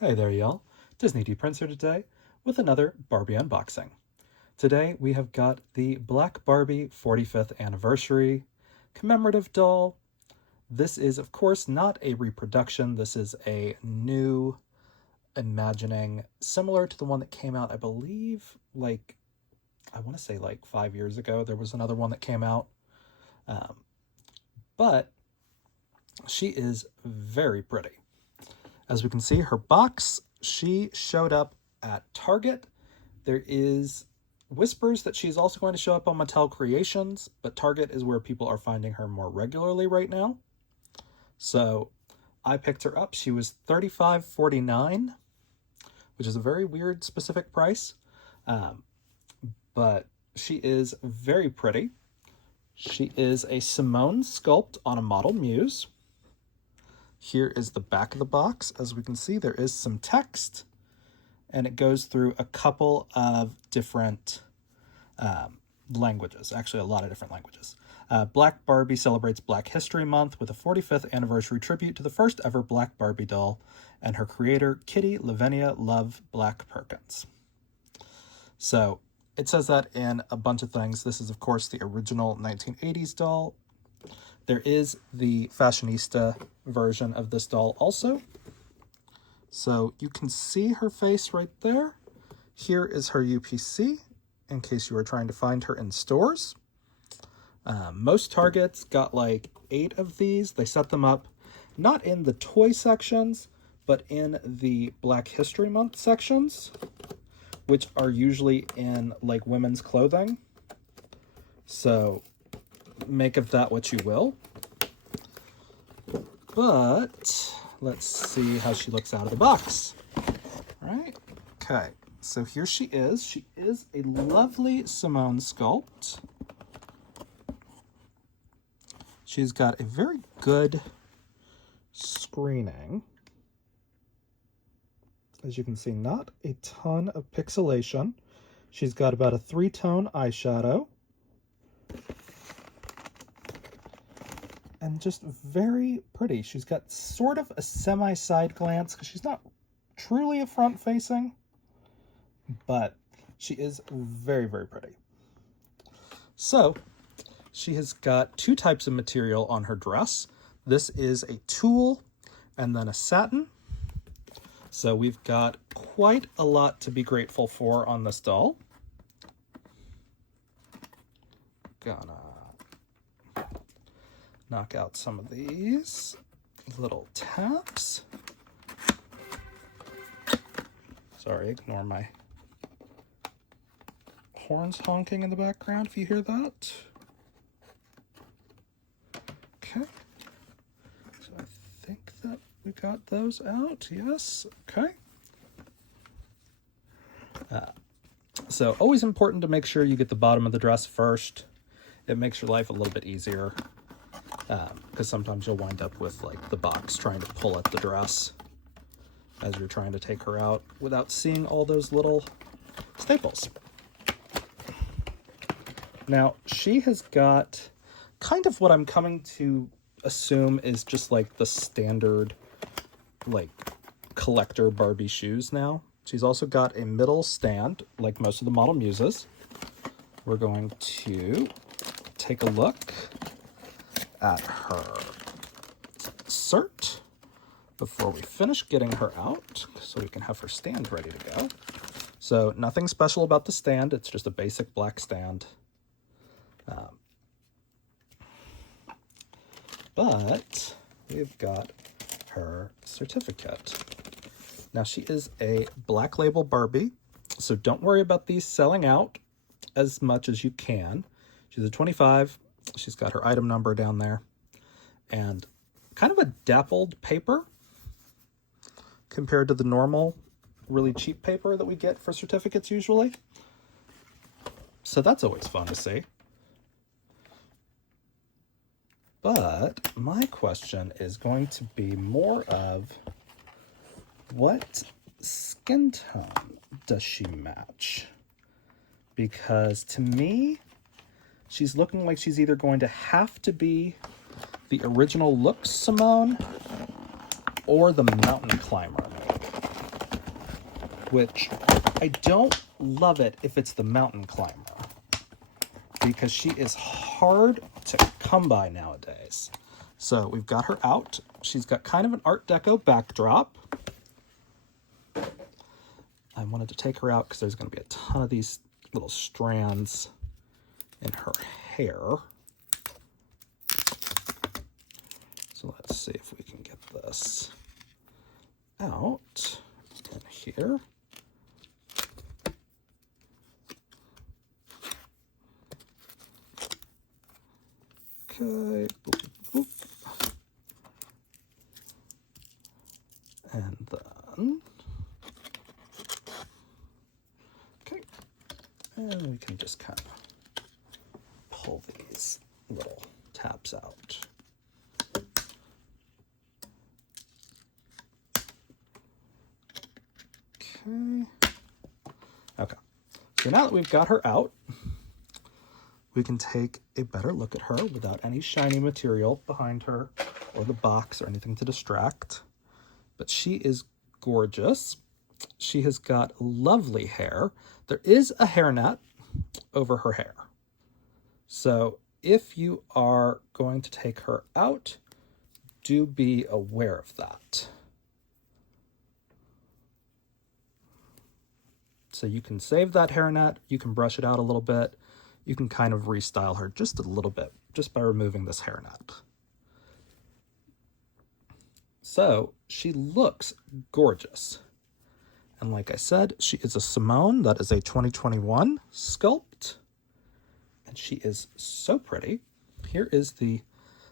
Hey there, y'all. Disney D Prince here today with another Barbie unboxing. Today we have got the Black Barbie 45th Anniversary commemorative doll. This is, of course, not a reproduction. This is a new imagining, similar to the one that came out, I believe, I want to say 5 years ago. There was another one that came out. But she is very pretty. As we can see, her box, she showed up at Target. There is whispers that she's also going to show up on Mattel Creations, but Target is where people are finding her more regularly right now. So I picked her up. She was $35.49, which is a very weird specific price. But she is very pretty. She is a Simone sculpt on a model muse. Here is the back of the box. As we can see, there is some text, and it goes through a couple of different languages, actually a lot of different languages. Black Barbie celebrates Black History Month with a 45th anniversary tribute to the first ever Black Barbie doll and her creator, Kitty Lavinia Love Black Perkins. So it says that in a bunch of things. This is, of course, the original 1980s doll. There is the fashionista version of this doll also. So you can see her face right there. Here is her UPC, in case you are trying to find her in stores. Most Targets got 8 of these. They set them up not in the toy sections, but in the Black History Month sections, which are usually in women's clothing. So make of that what you will. But let's see how she looks out of the box. All right. Okay. So here she is. She is a lovely Simone sculpt. She's got a very good screening. As you can see, not a ton of pixelation. She's got about a 3-tone eyeshadow. And just very pretty. She's got sort of a semi-side glance because she's not truly a front-facing, but she is very, very pretty. So she has got 2 types of material on her dress. This is a tulle and then a satin. So we've got quite a lot to be grateful for on this doll. Gonna knock out some of these little tabs. Sorry, ignore my horns honking in the background if you hear that. Okay. So I think that we got those out. Yes. Okay. So always important to make sure you get the bottom of the dress first. It makes your life a little bit easier. Because sometimes you'll wind up with the box trying to pull at the dress as you're trying to take her out without seeing all those little staples. Now, she has got kind of what I'm coming to assume is just the standard collector Barbie shoes now. She's also got a middle stand like most of the model muses. We're going to take a look at her cert before we finish getting her out so we can have her stand ready to go. So nothing special about the stand. It's just a basic black stand. But we've got her certificate. Now she is a Black Label Barbie, so don't worry about these selling out as much as you can. She's a 25. She's got her item number down there. And kind of a dappled paper compared to the normal, really cheap paper that we get for certificates usually. So that's always fun to see. But my question is going to be more of, what skin tone does she match? Because to me, she's looking like she's either going to have to be the original look Simone or the mountain climber. which I don't love it if it's the mountain climber, because she is hard to come by nowadays. So we've got her out. She's got kind of an Art Deco backdrop. I wanted to take her out because there's going to be a ton of these little strands in her hair. So let's see if we can get this out in here. Okay, boop, boop. And then, okay, and we can just kind of pull these little tabs out. Okay, so now that we've got her out, we can take a better look at her without any shiny material behind her or the box or anything to distract. But she is gorgeous. She has got lovely hair. There is a hairnet over her hair. So if you are going to take her out, do be aware of that. So you can save that hairnet, you can brush it out a little bit, you can kind of restyle her just a little bit just by removing this hairnet. So she looks gorgeous. And like I said, she is a Simone. That is a 2021 sculpt. And she is so pretty. Here is the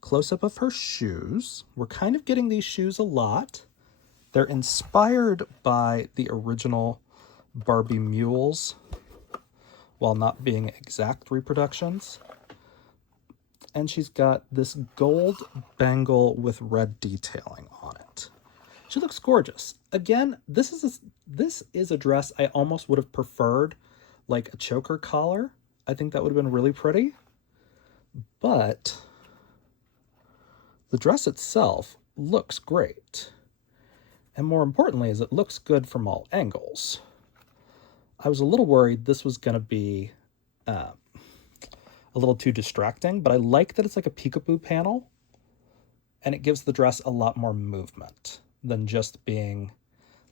close-up of her shoes. We're kind of getting these shoes a lot. They're inspired by the original Barbie mules, while not being exact reproductions. And she's got this gold bangle with red detailing on it. She looks gorgeous. Again, this is a dress I almost would have preferred like a choker collar. I think that would have been really pretty. But the dress itself looks great. And more importantly is it looks good from all angles. I was a little worried this was going to be a little too distracting, but I like that it's like a peekaboo panel, and it gives the dress a lot more movement than just being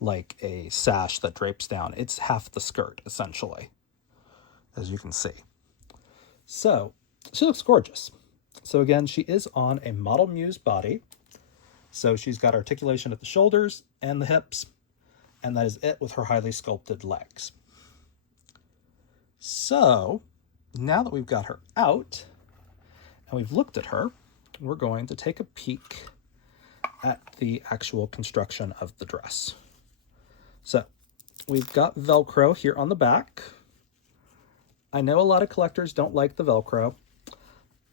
like a sash that drapes down. It's half the skirt, essentially, as you can see. So she looks gorgeous. So again, she is on a Model Muse body. So she's got articulation at the shoulders and the hips, and that is it with her highly sculpted legs. So now that we've got her out and we've looked at her, we're going to take a peek at the actual construction of the dress. So we've got Velcro here on the back. I know a lot of collectors don't like the Velcro.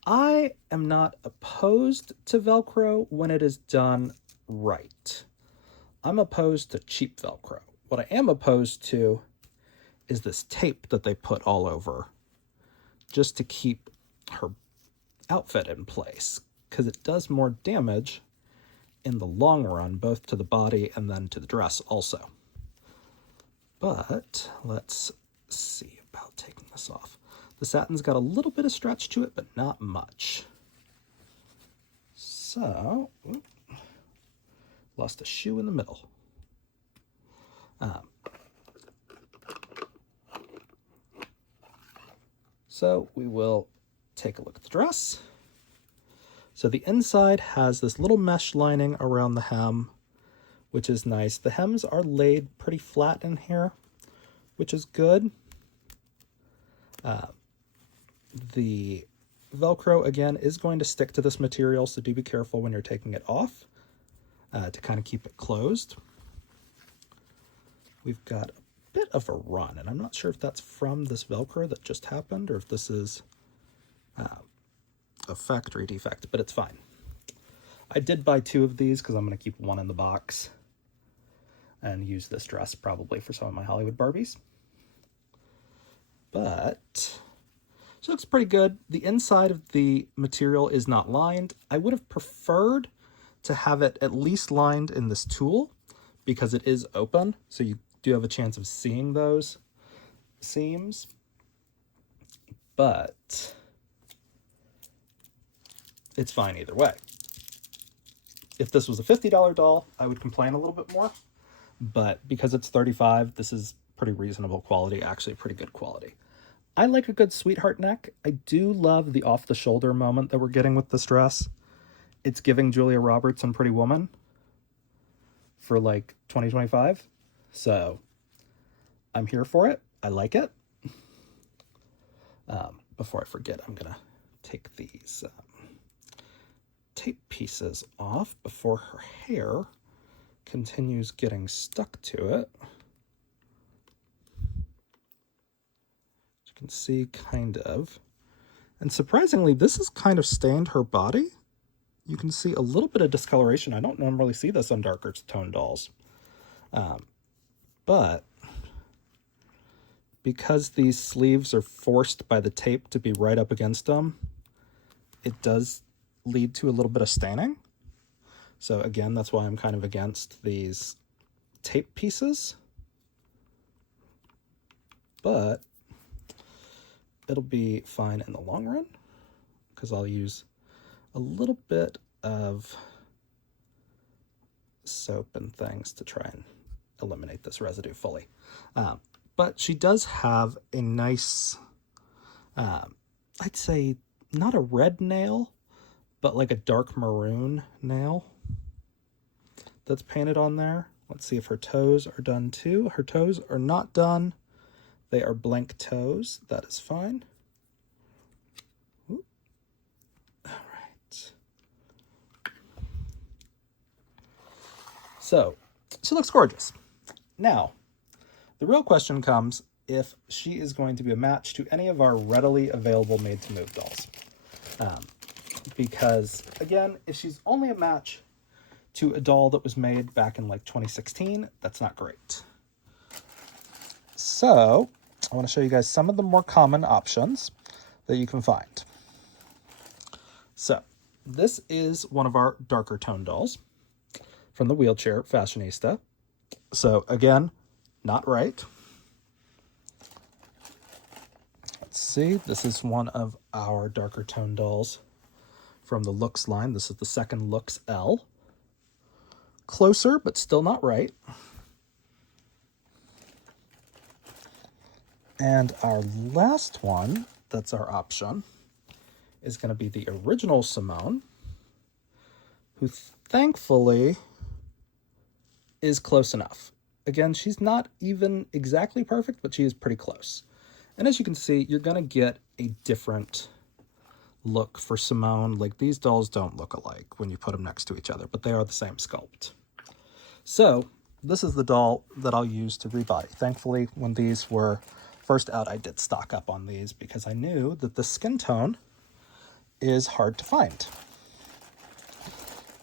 I am not opposed to Velcro when it is done right. I'm opposed to cheap Velcro. What I am opposed to is this tape that they put all over just to keep her outfit in place, because it does more damage in the long run, both to the body and then to the dress also. But let's see about taking this off. The satin's got a little bit of stretch to it, but not much. So, lost a shoe in the middle. So we will take a look at the dress. So the inside has this little mesh lining around the hem, which is nice. The hems are laid pretty flat in here, which is good. The Velcro, again, is going to stick to this material, so do be careful when you're taking it off to kind of keep it closed. We've got a bit of a run, and I'm not sure if that's from this Velcro that just happened or if this is a factory defect, but it's fine. I did buy 2 of these because I'm going to keep one in the box and use this dress probably for some of my Hollywood Barbies. But she looks pretty good. The inside of the material is not lined. I would have preferred to have it at least lined in this tulle because it is open, so you do have a chance of seeing those seams, but it's fine either way. If this was a $50 doll, I would complain a little bit more, but because it's $35, this is pretty reasonable quality, actually pretty good quality. I like a good sweetheart neck. I do love the off-the-shoulder moment that we're getting with this dress. It's giving Julia Roberts and Pretty Woman for like 2025, so I'm here for it. I like it. Before I forget, I'm gonna take these tape pieces off before her hair continues getting stuck to it. As you can see, kind of. And surprisingly, this has kind of stained her body. You can see a little bit of discoloration. I don't normally see this on darker tone dolls. But because these sleeves are forced by the tape to be right up against them, it does lead to a little bit of staining. So again, that's why I'm kind of against these tape pieces. But it'll be fine in the long run because I'll use a little bit of soap and things to try and eliminate this residue fully. But she does have a nice, I'd say not a red nail, but like a dark maroon nail that's painted on there. Let's see if her toes are done too. Her toes are not done. They are blank toes. That is fine. Ooh. All right. So, she looks gorgeous. Now, the real question comes if she is going to be a match to any of our readily available made-to-move dolls. Because, again, if she's only a match to a doll that was made back in like 2016, that's not great. So, I want to show you guys some of the more common options that you can find. So, this is one of our darker tone dolls from the Wheelchair Fashionista. So, again, not right. Let's see, this is one of our darker tone dolls from the Looks line. This is the second Looks L. Closer, but still not right. And our last one, that's our option, is going to be the original Simone, who thankfully is close enough. Again, she's not even exactly perfect, but she is pretty close. And as you can see, you're going to get a different look for Simone. Like, these dolls don't look alike when you put them next to each other, but they are the same sculpt. So this is the doll that I'll use to rebody. Thankfully, when these were first out, I did stock up on these because I knew that the skin tone is hard to find.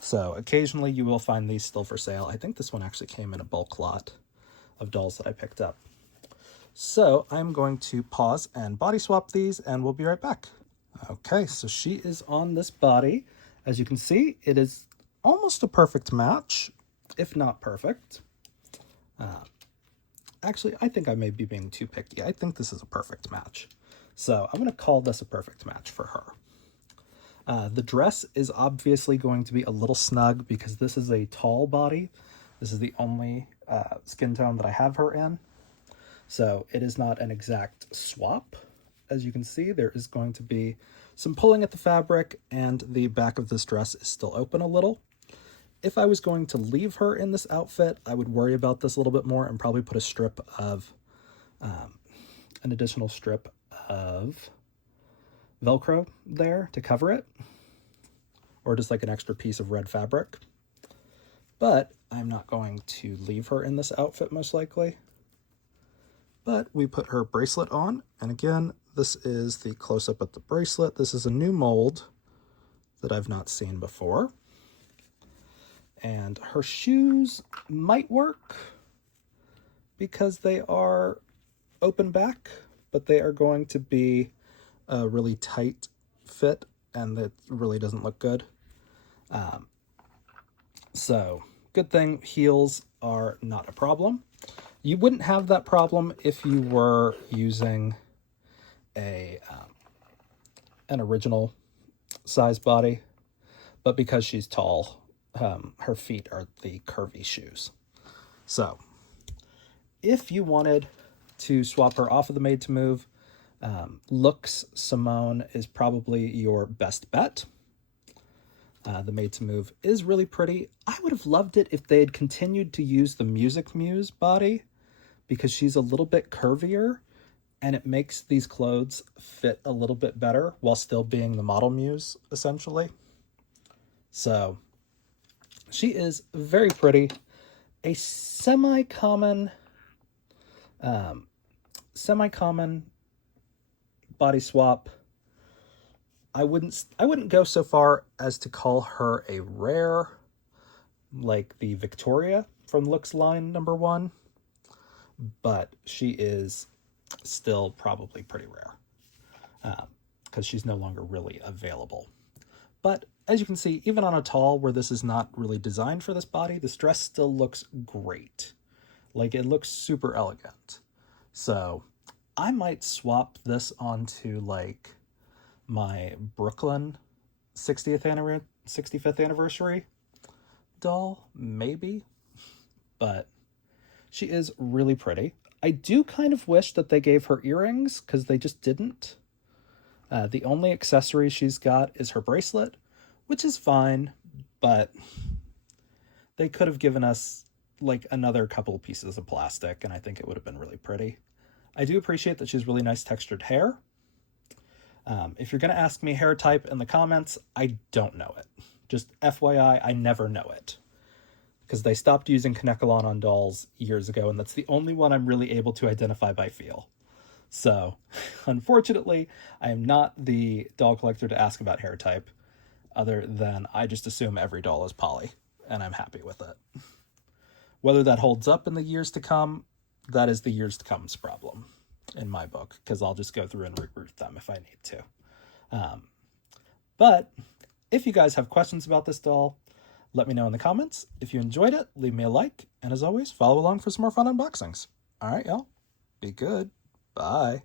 So occasionally you will find these still for sale. I think this one actually came in a bulk lot of dolls that I picked up. So I'm going to pause and body swap these and we'll be right back. Okay, so she is on this body. As you can see, it is almost a perfect match, if not perfect. Actually, I think I may be being too picky. I think this is a perfect match. So I'm going to call this a perfect match for her. The dress is obviously going to be a little snug because this is a tall body. This is the only skin tone that I have her in. So it is not an exact swap. As you can see, there is going to be some pulling at the fabric and the back of this dress is still open a little. If I was going to leave her in this outfit, I would worry about this a little bit more and probably put a strip of, an additional strip of Velcro there to cover it, or just like an extra piece of red fabric. But I'm not going to leave her in this outfit most likely. But we put her bracelet on, and again, this is the close-up at the bracelet. This is a new mold that I've not seen before. And her shoes might work because they are open back, but they are going to be a really tight fit, and that really doesn't look good. So, good thing heels are not a problem. You wouldn't have that problem if you were using an original size body, but because she's tall, her feet are the curvy shoes. So if you wanted to swap her off of the Made to Move, Looks Simone is probably your best bet. The Made to Move is really pretty. I would have loved it if they had continued to use the Music Muse body, because she's a little bit curvier and it makes these clothes fit a little bit better while still being the model muse, essentially. So she is very pretty. A semi-common body swap. I wouldn't go so far as to call her a rare, like the Victoria from Looks line #1, but she is still probably pretty rare because she's no longer really available. But as you can see, even on a tall where this is not really designed for this body, this dress still looks great. Like, it looks super elegant. So I might swap this onto like my Brooklyn 65th anniversary doll, maybe. But she is really pretty. I do kind of wish that they gave her earrings, because they just didn't. The only accessory she's got is her bracelet, which is fine, but they could have given us like another couple of pieces of plastic, and I think it would have been really pretty. I do appreciate that she has really nice textured hair. If you're going to ask me hair type in the comments, I don't know it. Just FYI, I never know it, because they stopped using Kanekalon on dolls years ago, and that's the only one I'm really able to identify by feel. So, unfortunately, I am not the doll collector to ask about hair type, other than I just assume every doll is poly, and I'm happy with it. Whether that holds up in the years to come, that is the years to come's problem, in my book, because I'll just go through and reroute them if I need to. But if you guys have questions about this doll, let me know in the comments. If you enjoyed it, leave me a like, and as always, follow along for some more fun unboxings. All right, y'all. Be good. Bye.